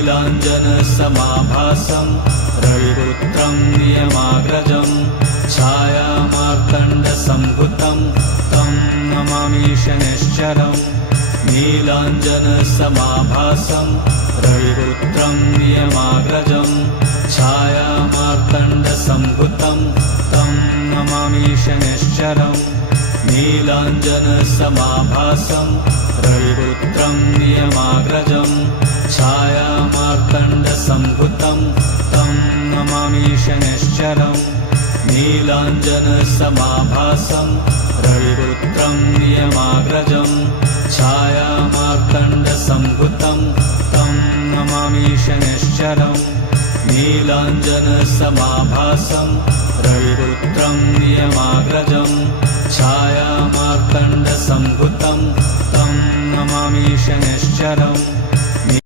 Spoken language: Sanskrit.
नीलाञ्जनसमाभासं रविपुत्रं नियमाग्रजं छायामार्तण्डसम्भुतं तं नमामि शनैश्चरम् नीलाञ्जनसमाभासं रविपुत्रं नियमाग्रजं छायामार्तण्डसम्भुतं तं नमामि शनैश्चरम् नीलाञ्जनसमाभासं रविपुत्रं नियमाग्रजं छायामार्तण्डसम्भुतं तं नमामि शनैश्चरम् नीलाञ्जनसमाभासं रविपुत्रं नियमाग्रजं छायामार्तण्डसम्भुतं तं नमामि शनैश्चरम् नीलाञ्जनसमाभासं रविपुत्रं नियमाग्रजं छायामार्तण्डसम्भुतं तं नमामि शनैश्चरम्